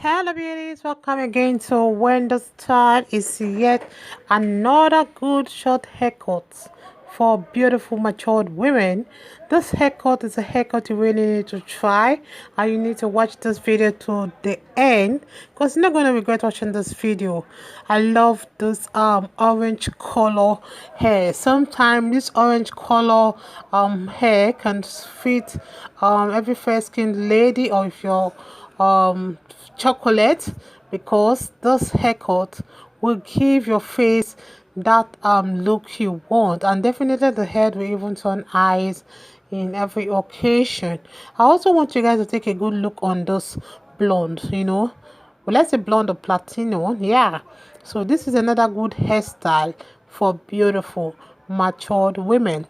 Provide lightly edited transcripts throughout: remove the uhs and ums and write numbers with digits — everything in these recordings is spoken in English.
Hello beauties, welcome again to Wendy's Style is yet another good short haircut for beautiful matured women. This haircut is a haircut you really need to try, and you need to watch this video to the end because you're not going to regret watching this video. I love this orange color hair. Sometimes this orange color hair can fit every fair skinned lady, or if you're um chocolate, because this haircut will give your face that look you want, and definitely the head will even turn eyes in every occasion. I also want you guys to take a good look on this blonde, well, let's say blonde or platinum, yeah. So this is another good hairstyle for beautiful matured women,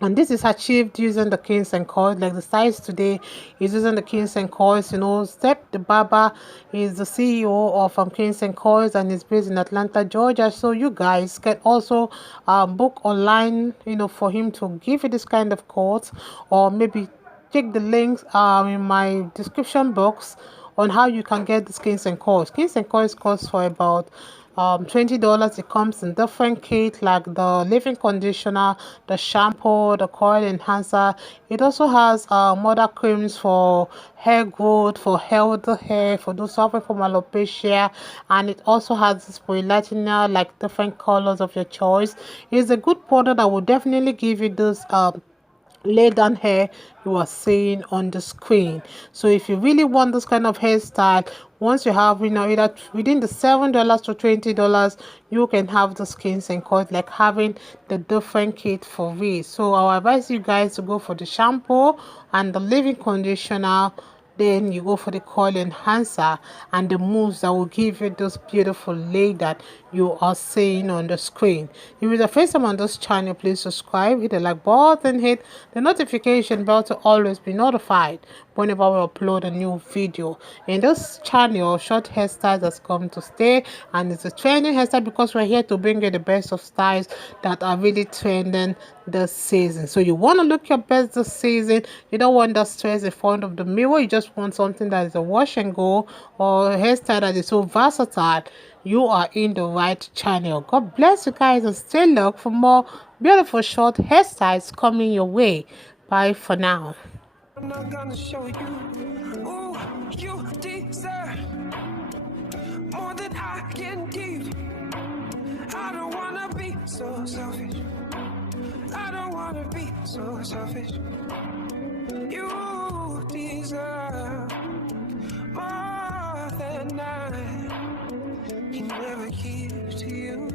and this is achieved using the kings and coils. Like the size today is using the kings and coils. Step the barber is the CEO of kings and coils, and is based in Atlanta, Georgia. So you guys can also book online, for him to give you this kind of course, or maybe check the links in my description box on how you can get the skins and coils. Skins and coils cost for about $20. It comes in different kits like the leave-in conditioner, the shampoo, the coil enhancer. It also has other creams for hair growth, for healthy hair, for those suffering from alopecia, and it also has this for lightener, like different colors of your choice. It's a good product that will definitely give you this lay down hair you are seeing on the screen. So if you really want this kind of hairstyle, once you have either within the $7 to $20, you can have the skins and coils, like having the different kit for it. So I advise you guys to go for the shampoo and the leave-in conditioner, then you go for the coil enhancer and the moves that will give you this beautiful lay that you are seeing on the screen. If it's the first time on this channel, please subscribe, hit the like button, hit the notification bell to always be notified whenever we upload a new video. In this channel, short hairstyles has come to stay, and it's a trending hairstyle because we're here to bring you the best of styles that are really trending this season. So you want to look your best this season. You don't want that stress in front of the mirror. You just want something that is a wash and go, or a hairstyle that is so versatile. You are in the right channel. God bless you guys, and stay locked for more beautiful short hairstyles coming your way. Bye for now. I'm not gonna show you. Ooh, you deserve more than I can give. I don't wanna be so selfish. I don't wanna be so selfish. You deserve more than I can never give to you.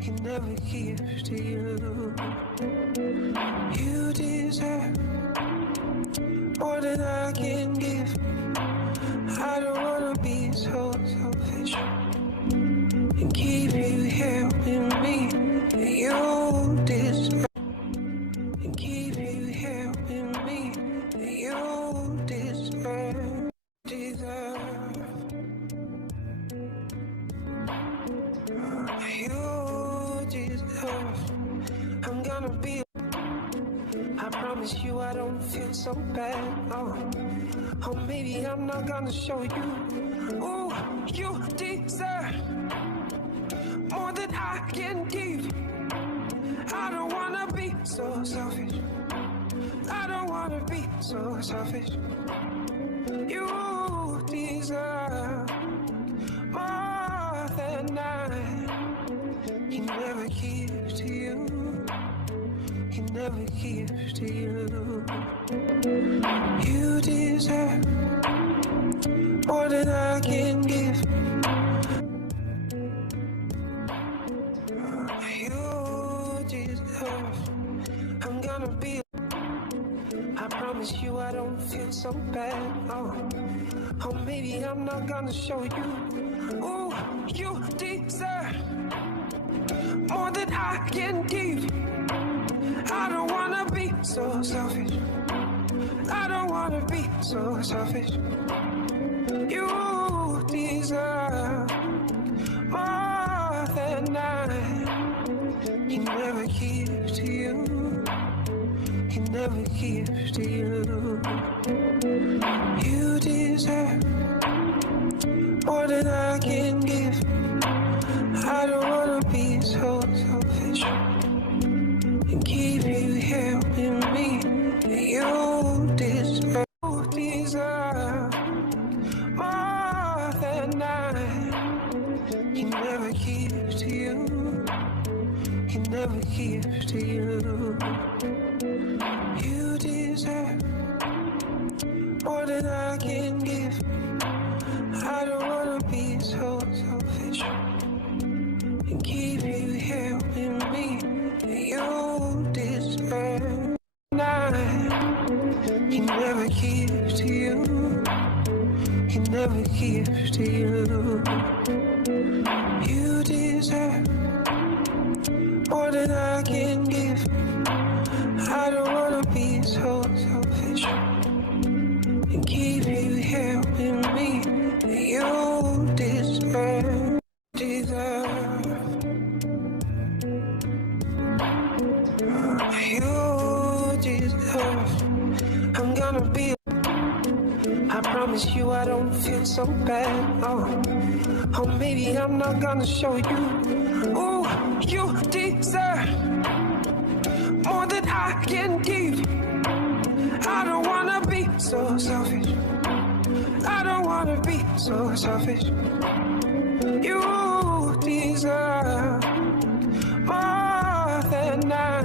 Can never give to you. You deserve more than I can give. I don't wanna be so selfish and keep you here with me. You deserve and keep you here with me. You deserve, deserve. You deserve. I'm gonna be. I promise you I don't feel so bad. Oh, maybe I'm not gonna show you. Ooh, you deserve more than I can give. I don't wanna be so selfish. I don't wanna be so selfish. You deserve more than I can never give to you. Can never give to you. You deserve more than I can give. You deserve. I'm gonna be. I promise you I don't feel so bad. Oh, maybe I'm not gonna show you. Ooh, you deserve more than I can give. I don't wanna be so selfish. I don't wanna be so selfish. You deserve more than I can never give to you. Can never give to you. You deserve more than I can give. I don't wanna be so selfish and keep you here with me. You deserve more than I can never give to you. Can never give to you. You deserve more than I can give. I don't wanna be so selfish and keep you here with me. You deserve. I can never give to you. Can never give to you. You deserve more than I can give. I don't wanna be so selfish and keep you here with me. You deserve, deserve. You deserve. I'm gonna be. I promise you I don't feel so bad. Oh, maybe I'm not gonna show you. Ooh, you deserve more than I can give. I don't wanna be so selfish. I don't wanna be so selfish. You deserve more than I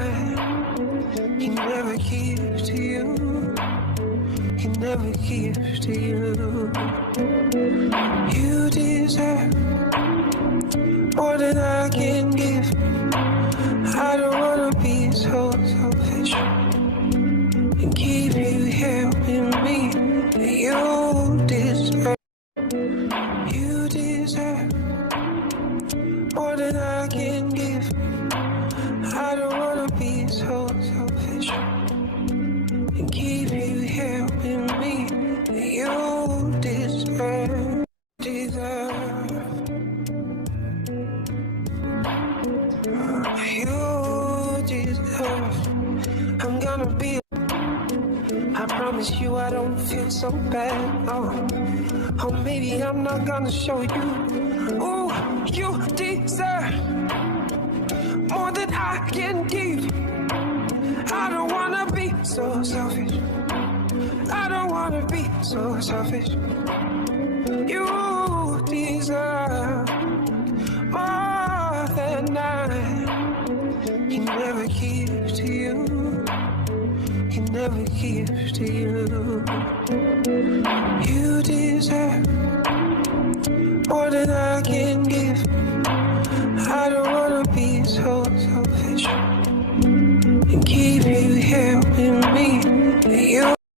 can never give to you. Can never give to you. You deserve more than I can give. I don't wanna be so selfish and keep you here with me. You deserve. You deserve more than I can give. I don't wanna be so selfish and keep you here with me. You deserve, deserve. You deserve. I'm gonna be. I promise you I don't feel so bad. Oh, maybe I'm not gonna show you. Ooh, you deserve more than I can give. I don't wanna be so selfish. I don't wanna be so selfish. You deserve more than I can never give to you. Can never give to you. You deserve more than I can give.